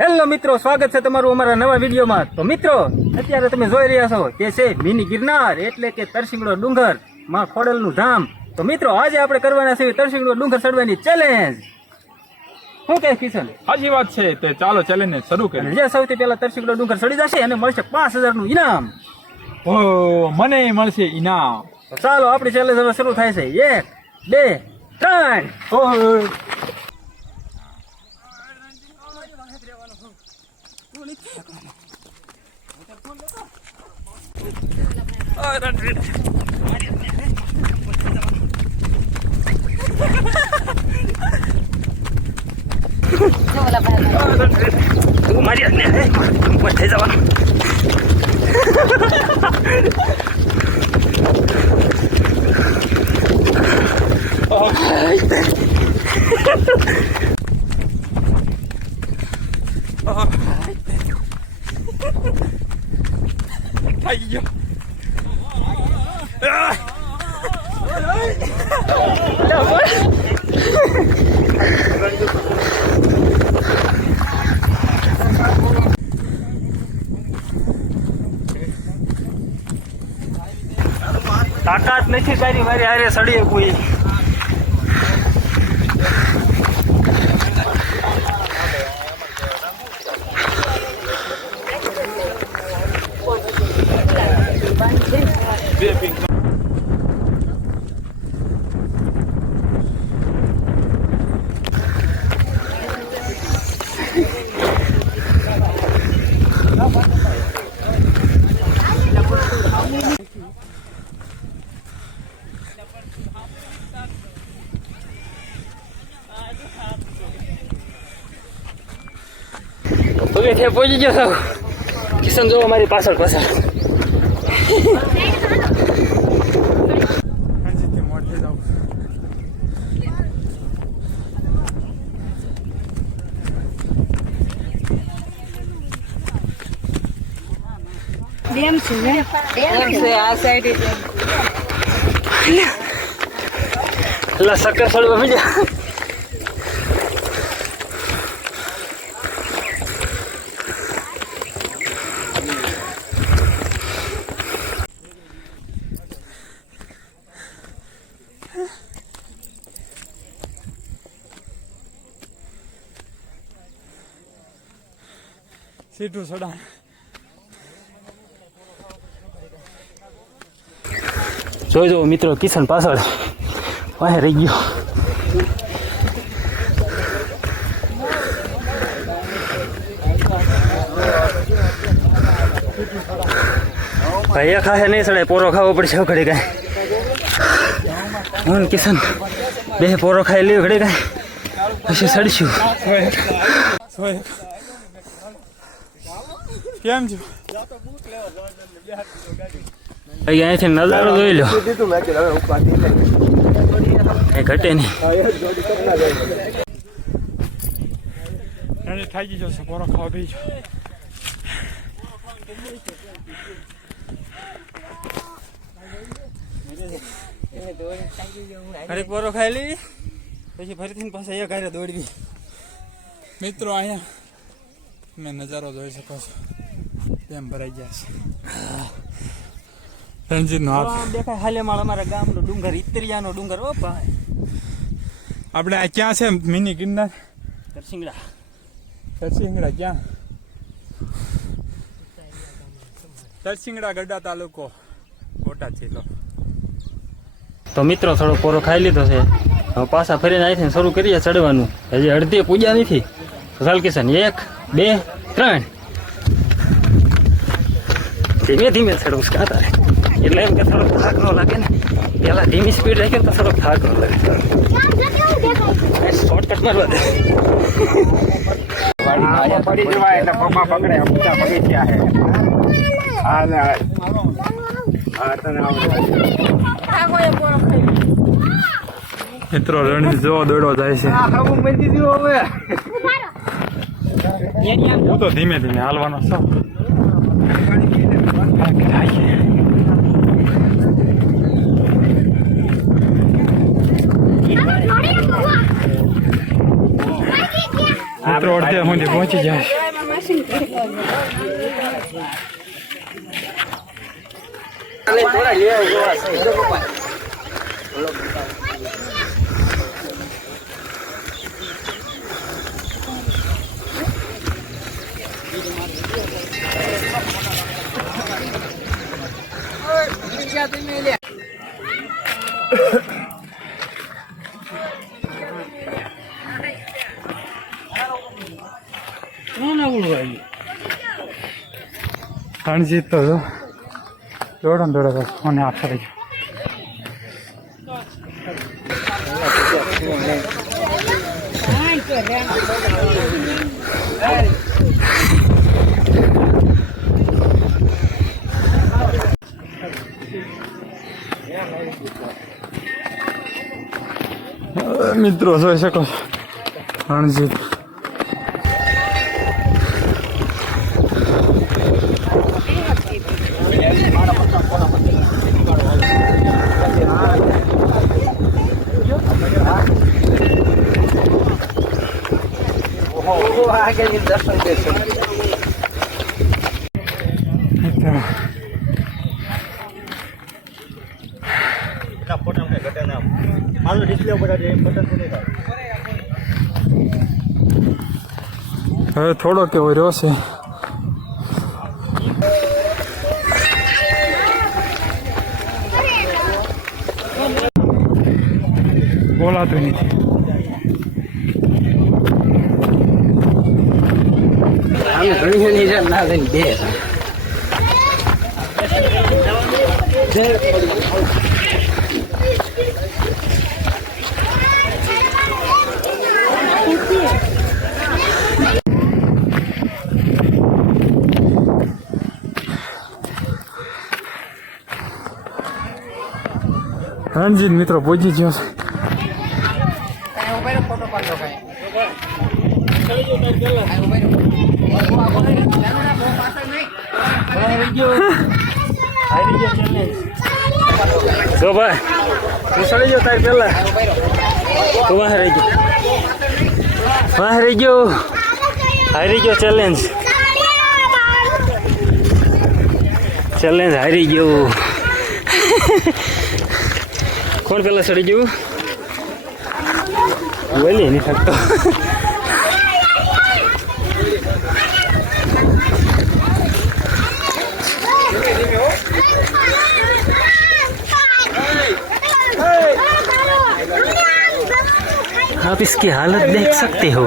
Hello મિત્રો, સ્વાગત છે તમારું અમારા નવા વિડીયોમાં। તો મિત્રો, અત્યારે તમે જોઈ રહ્યા છો તે છે મિની ગિરનાર એટલે કે તરસિંગડો ડુંગર માં ખોડલનું ધામ। તો મિત્રો, આજે આપણે કરવાના છે તરસિંગડો ડુંગર ચડવાની ચેલેન્જ। શું કહે કિશન? સાચી વાત છે, તે ચાલો ચેલેન્જ શરૂ કરીએ। જે સૌથી પહેલા તરસિંગડો ડુંગર ચડી જશે એને મળશે 5000 નું ઇનામ। ઓ મને મળશે ઇનામ। તો ચાલો આપણી ચેલેન્જ હવે શરૂ થાય છે। 1 2 3 ઓય મારી આજ્ઞા હે, થઈ જવાનું। થઈ ગયો। તાકાત નથી તારી મારી હારે સડીએ કોઈ। પગથિયે પહોંચી ગયો છું। કિશન જો અમારી પાછળ પાછળ। ડેમ છે આ સાઈડ એટલે સક્કર સળવા મળ્યા। સીધું સડા જોજો મિત્રો, કિશન પાછળ વાહે રહી ગયો। ભાઈ ખાશે નહીં સડે, પોરો ખાવો પડશે ઘડી કાંઈ। હું કિશન બે પોરો ખાઈ લ્યો ઘડી કાંઈ, પછી સડશું। કેમ છો? અહીંયાથી નજારો જોઈ લો, એ ઘટે નહીં। થાકી જશે, પોરો ખાવા બી જો। ઘડીક પોરો ખાઈ લઈ પછી ફરીથી પાછા એક હારે દોડવી। મિત્રો, અહીંયા તમે નજારો જોઈ શકો છો, તેમ ભરાઈ ગયા છે। રણજીતનો હાથ દેખાય હાલેમાળ અમારા ગામનો ડુંગર, ઇતરિયાનો ડુંગર। ઓ ભાઈ, આપણે આ ક્યાં છે મિની ગિરનાર? તરસિંગડા તરસિંગડા ક્યાં? તરસિંગડા ગઢડા તાલુકો, બોટાદ જિલ્લો। તો મિત્રો, થોડો પોરો ખાઈ લીધો છે, હવે પાછા ફરીને અહીંથી શરૂ કરીએ ચડવાનું। હજી અડધી પૂજા નથી। તો ચાલ કિશન, 1 2 3 ધીમે ધીમે ચડવું છે તારે, એટલે એમ કે થોડોક થાક ન લાગે ને। પેલા ધીમી સ્પીડ રાખે તો થોડોક થાક ન લાગે। શોર્ટકટ મારવા દે। પડી જવાય એટલે પપ્પા પકડે, ઊંચા પડી ગયા છે। મિત્રો, રણજીત જો દોડો જાય છે। હું તો ધીમે ધીમે હાલવાનો છું। મિત્રો અડધે સુધી પહોંચી જાય. રણજીત તો દોડો ને દોડો મને આખા રહી મિત્રો જોઈ શકો છો રણજીત દર્શન દેશું. ફોટા ઘટે ના મારું ડિસ્પ્લે ઉપર બટન તો નહીં થાય. હવે થોડો કેવો રહ્યો છે. બોલાતું નથી. ઘણી ના લઈને બે રણજીત મિત્રો પહોંચી ગયો છે. જો ભાઈ તું સડી ગયો તાર પેલા તું બહાર રહી ગયો હારી ગયો ચેલેન્જ હારી ગયો કોણ પેલા સડી ગયું બોલી નહીં થકતો आप इसकी हालत देख सकते हो.